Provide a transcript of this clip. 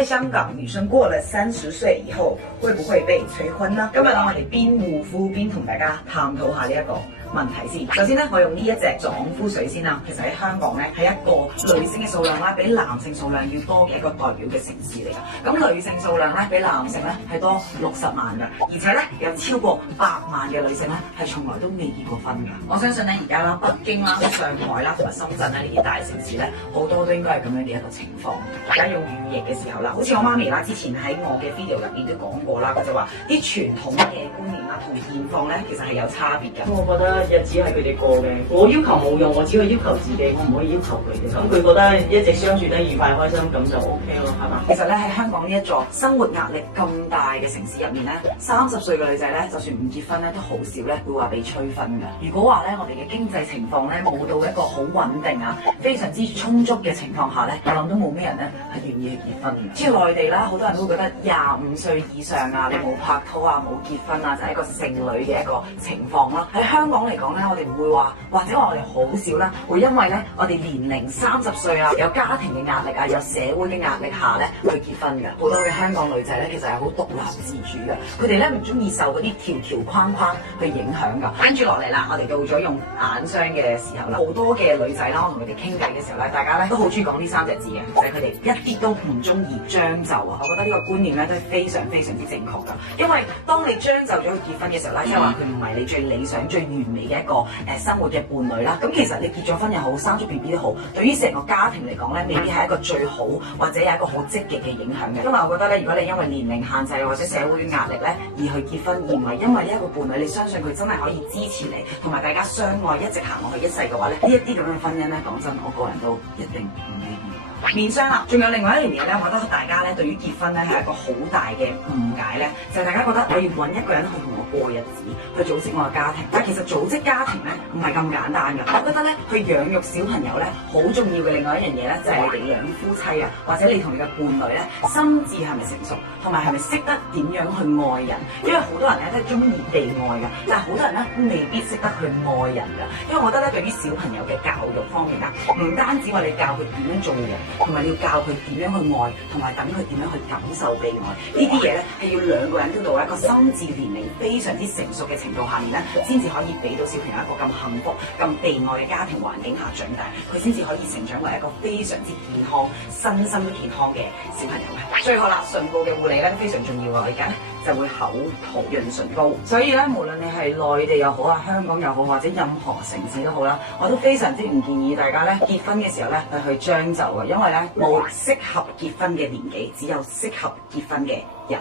在香港，女生過了30歲以後，會不會被催婚呢？今日我哋邊護膚邊同大家探討下呢一個問題先。首先咧，我用呢一隻壯膚水先啦。其實喺香港咧，係一個女性嘅數量啦，比男性數量要多嘅一個代表嘅城市嚟㗎。咁女性數量咧，比男性咧係多60萬㗎，而且咧有超過100萬嘅女性咧係從來都未結過婚㗎。我相信咧而家啦，北京啦、上海啦同埋深圳咧呢啲大城市咧，好多都應該係咁樣嘅一個情況。而家用乳液嘅時候啦，好似我媽咪啦，之前喺我嘅 video 入邊都講過啦，佢就話啲傳統嘅觀念啦同現況咧，其實係有差別㗎。我覺得日子係佢哋過嘅，我要求冇用，我只可以要求自己，我唔可以要求佢嘅。咁佢覺得一直相處得愉快開心，咁就 OK 咯，係嘛？其實咧喺香港呢一座生活壓力咁大嘅城市入面咧，30歲嘅女仔咧，就算唔結婚咧，都好少咧會話被催婚㗎。如果話咧我哋嘅經濟情況咧冇到一個好穩定啊，非常之充足嘅情況下咧，我諗都冇咩人咧係願意去結婚嘅。即係內地啦，好多人都會覺得25歲以上啊，你冇拍拖啊，冇結婚啊，就係一個剩女嘅一個情況啦。喺香港嚟講咧，我哋唔會話，或者話我哋好少啦，會因為咧我哋年齡30歲啊，有家庭嘅壓力啊，有社會嘅壓力下咧去結婚嘅。好多嘅香港女仔咧，其實係好獨立自主嘅，佢哋咧唔中意受嗰啲條條框框去影響㗎。跟住落嚟啦，我哋到咗用眼霜嘅時候啦，好多嘅女仔啦，我同佢哋傾偈嘅時候咧，大家咧都好中意講呢3隻字嘅，就係佢哋一啲都唔中意將就啊。我覺得呢個觀念咧都係非常非常之正確㗎，因為當你將就咗去結婚嘅時候咧，即係話佢唔係你最理想、最完美嘅一個生活嘅伴侶啦。咁其實你結咗婚又好，生咗 BB 都好，對於成個家庭嚟講咧，未必係一個最好或者有一個好積極嘅影響嘅。因為我覺得咧，如果你因為年齡限制或者社會嘅壓力咧而去結婚，而唔係因為呢一個伴侶，你相信佢真係可以支持你，同埋大家相愛一直行落去一世嘅話咧，呢一啲咁嘅婚姻咧，講真，我個人都一定唔願意。面霜啦，仲有另外一樣嘢咧，我覺得大家咧對於結婚咧係一個好大嘅誤解咧，就係大家覺得我要揾一個人去同我過日子，去組織我嘅家庭。但其實組織家庭咧唔係咁簡單㗎。我覺得咧去養育小朋友咧好重要嘅另外一樣嘢咧，就係你哋兩夫妻啊，或者你同你嘅伴侶咧心智係咪成熟，同埋係咪識得點樣去愛人？因為好多人咧都係中意被愛㗎，但係好多人咧都未必識得去愛人㗎。因為我覺得咧對於小朋友嘅教育方面啊，唔單止話你教佢點樣做人，同埋你要教佢點樣去愛，同埋等佢點樣去感受被愛。呢啲嘢咧係要兩個人都到一個心智年齡非常之成熟嘅程度下面咧，先至可以俾到小朋友一個咁幸福、咁被愛嘅家庭環境下長大，佢先至可以成長為一個非常之健康、身心都健康嘅小朋友嘅。最後啦，唇部嘅護理咧都非常重要啊！我而家咧就會口塗潤唇膏，所以咧無論你係內地又好啊、香港又好，或者任何城市都好啦，我都非常之唔建議大家咧結婚嘅時候咧去將就嘅，因為咧冇適合結婚嘅年紀，只有適合結婚嘅人。